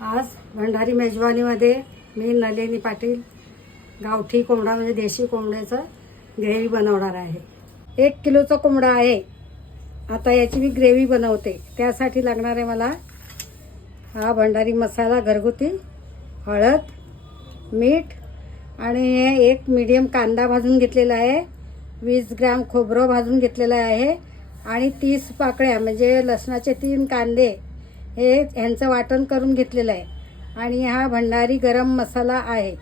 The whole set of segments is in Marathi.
आज भंडारी मेजवानीमध्ये मी नलिनी पाटील गावठी कोंबडा म्हणजे देशी कोंबड्याचं ग्रेव्ही बनवणार आहे। 1 किलोचा कोंबडा आहे। आता याची मी ग्रेव्ही बनवते। त्यासाठी लागणार आहे मला हा भंडारी मसाला घरगुती, हळद, मीठ आणि एक मीडियम कांदा भाजून घेतलेला आहे, 20 ग्रॅम खोबरं भाजून घेतलेलं आहे आणि 30 पाकळ्या म्हणजे लसणाचे 3 कांदे हे यांचं वाटण करून घेतलेलं आहे आणि हा भंडारी गरम मसाला आहे।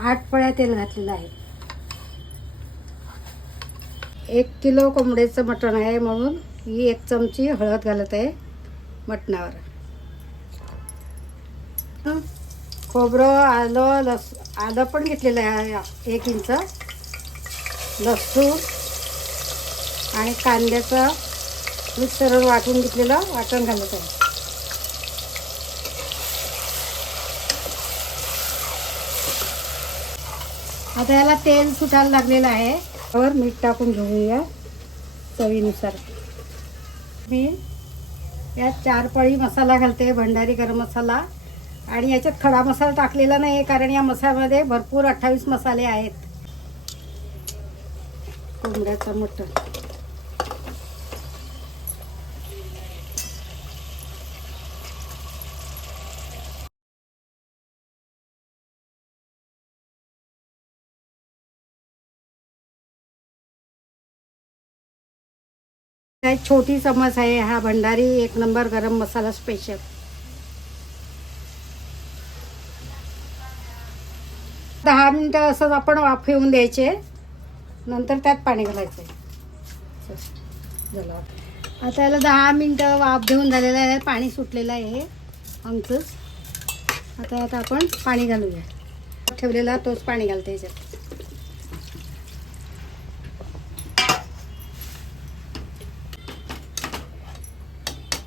8 पळ्या तेल घातलेलं आहे। 1 किलो कोंबड्याचं मटण आहे म्हणून ही 1 चमची हळद घालत आहे मटणावर। खोबरं, आलं पण घेतलेलं आहे 1 इंच, लसूण आणि कांद्याचं मिक्सरवर वाटून घेतलेलं वाटण घालत आहे। आता याला तेल सुटायला लागलेलं आहे। वर मीठ टाकून घेऊया चवीनुसार। मी यात 4 पळी मसाला घालते, भंडारी गरम मसाला, आणि याच्यात खडा मसाला टाकलेला नाही कारण या मसाल्यामध्ये भरपूर 28 मसाले आहेत। कोंबड्याचं मटण एक छोटी चम्मच आहे हा भंडारी 1 नंबर गरम मसाला स्पेशल। दहा मिनिटं असंच आपण वाफवून द्यायचे, नंतर त्यात पाणी घालायचं। आता याला 10 मिनिटं वाफ देऊन झालेलं आहे, पाणी सुटलेलं आहे आमचंच। आता यात आपण पाणी घालूया, ठेवलेला तोच पाणी घालते याच्यात।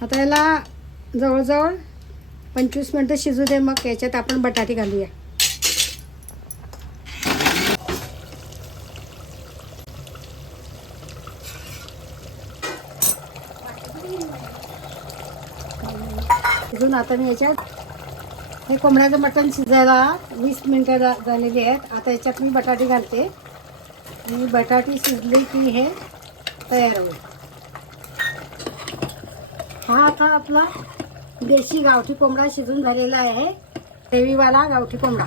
आता याला जवळजवळ 25 मिनिटं शिजू दे, मग याच्यात आपण बटाटे घालूया। अजून आता मी याच्यात हे कोंबड्याचं मटण शिजायला 20 मिनिटं झालेली आहेत। आता याच्यात मी बटाटे घालते आणि बटाटे शिजले की हे तयार होईल। हा आता आपला देशी गावठी कोंबडा शिजून झालेला आहे, ग्रेव्हीवाला गावठी कोंबडा।